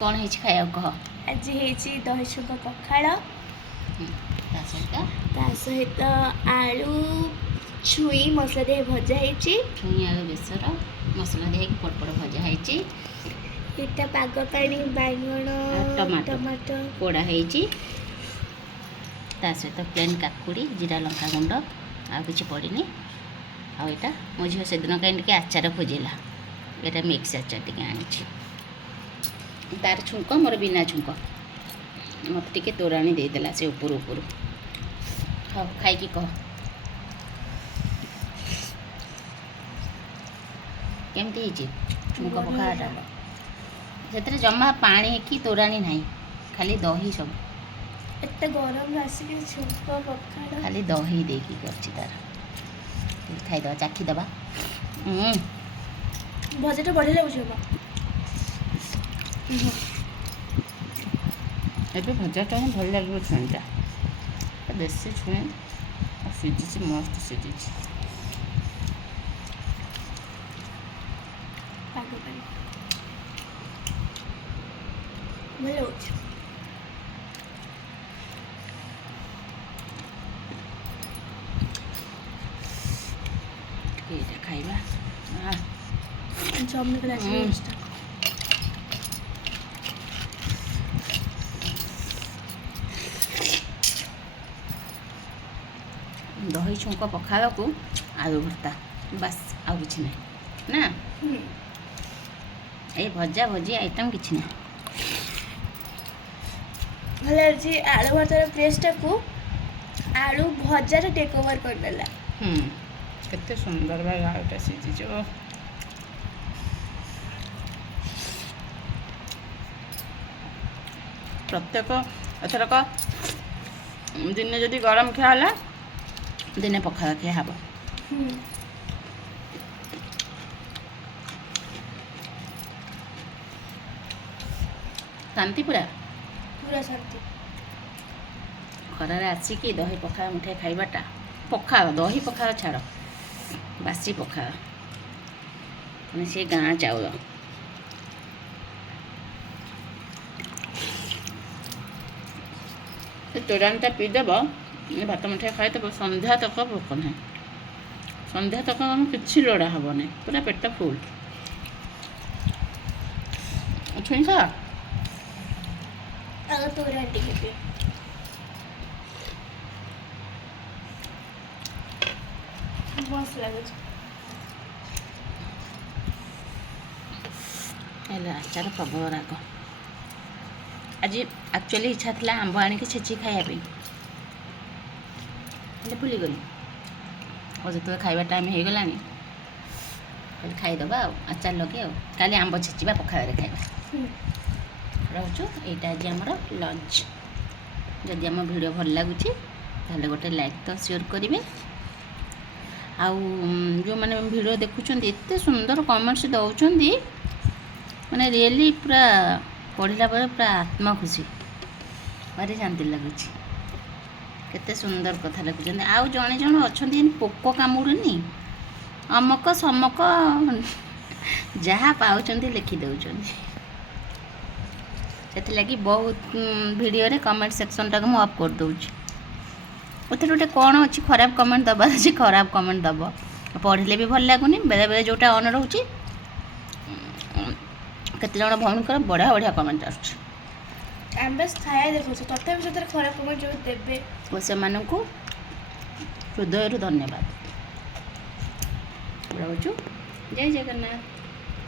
कौन है खाया कह आज है दही छुंक पखाड़ सहित आलू छुई मसला दे भजा है छुई आलू बेसर मसला दे पड़ भजा है इटा पाग पानी बैगण टमाटो पोड़ा है सहित प्लेन काकुड़ी जीरा लंका गुंड आ कि पड़नी आईटा मो झील से दिन कहीं टे आचार खोजेला यहाँ मिक्स आचार टे आनी तार छुंक मोर बिना छुंक मत टे तोराणी देदेला से ऊपर ऊपर हाँ खाई कह केमती छुंक पखाड़ा से जमा पानी कि तोराणी ना खाली दही सब एत गरम आसिक छुंक पखाड़ खाली दही देकी कर तार खाईद चाखीदबा भजाटा बढ़िया लगे ଏବେ ଭଜାଟା ହିଁ ଭଲ ଲାଗିବ ଛୁଇଁଟା ଦେଶୀ ଛୁଇଁ ଆଉ ସିଝିଛି ମସ୍ତ ସିଝିଛି ଭଲ ହେଉଛି ଏଇଟା ଖାଇବା दही छुंक पखाड़ा को आलू भर्ता बस आउ कि ना ये भजा भजी आइटम कि ना भल आलू भर्तार टेस्टा को आलू भजा टेक ओवर करदेला केते सुंदर भाई आलूटा सीझी प्रत्येक एथरक दिन जदि गरम खिया दिने पखाड़ खिया हम शांति पूरा पूरा शांति खरार आसिकी दही पखाड़ मुठे खाइबाटा पखाड़ दही पखाड़ छाड़ बासी पखाड़ पुणी से गाँ चाउल तोराणीटा पीदेव भात मुठे खाइदेव संध्या तक भोक ना संध्या तक कि लोड़ा हेनी पूरा पेट फुल छुई खा मस्त लगे आचार प्रबल राग आज एक्चुअली इच्छा था आंब आणिक छेची खायापी भूलीगली और जो खाଇବା टाइम हो गला खाईदबा आचार लगे काली आंब छेचिबा पखाड़े खाइबा रोचु यहाँ आज आमर लंच जदि आम वीडियो भल लगुच ताले गोटे लाइक तो शेयर करेंगे आउ जो मैंने वीडियो देखुं एत सुंदर कमेंट्स दौरान माने रियली पूरा पढ़ला पूरा आत्मा खुशी भारी शांति लगुच केते सुंदर कथा लिखुं आउ जड़े जड़े अच्छा पोक कामुड़नी अमक समक जहाँ पाँच लिखिदे से बहुत वीडियो रे कमेंट सेक्शन टाक मुझे अप कर दूँगी उधर गोटे कौन अच्छी खराब कमेंट दबार अच्छी खराब कमेंट दब पढ़ले भी भल लगुनि बेले बेले जोटा अन रोचे केते जण भौणीकर बढ़िया बढ़िया कमेंट आसुछि खराब कमेंट जो देबे से हृदय धन्यवाद रोचु जय जगन्नाथ।